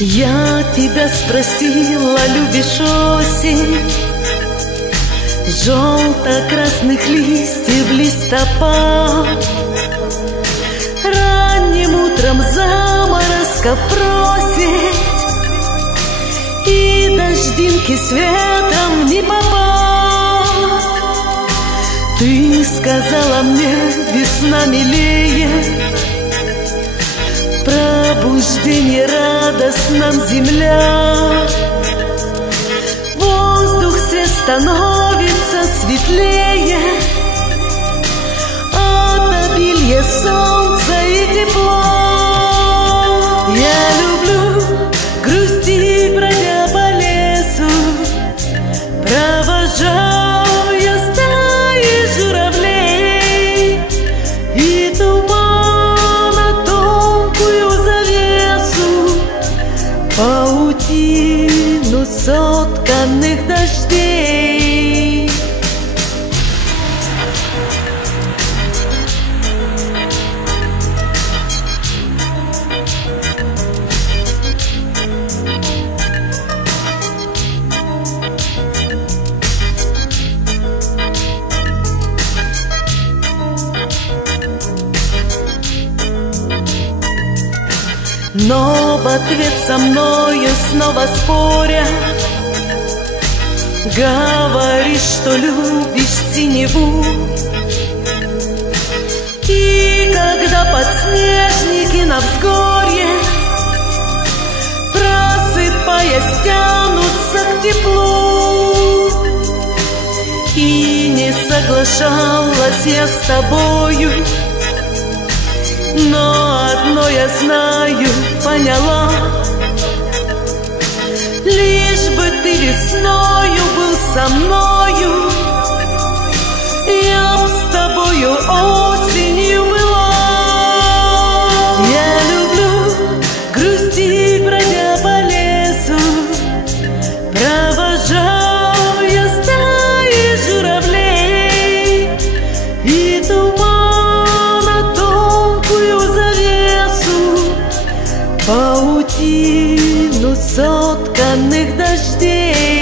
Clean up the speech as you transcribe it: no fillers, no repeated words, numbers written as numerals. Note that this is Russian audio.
Я тебя спросила, любишь осень, желто-красных листьев листопад, ранним утром заморозков просить, и дождинки светом не попад. Ты сказала мне, весна милее, пробуждение радостном земля. Воздух все становится светлее от обилия солнца и тепла. Я люблю грустить, бродя по лесу, провожая стаи журавлей и тумана тонкую завесу, паутину сотканных дождей. Но в ответ со мною снова споря, говоришь, что любишь синеву. И когда подснежники на взгорье, просыпаясь, тянутся к теплу, и не соглашалась я с тобою, но одно я знаю, поняла: лишь бы ты весною был со мною, я б с тобою осенью была. Я люблю грустить, бродя по лесу, провожая стаи журавлей и тумана тонкую завесу, паутину сотканных дождей.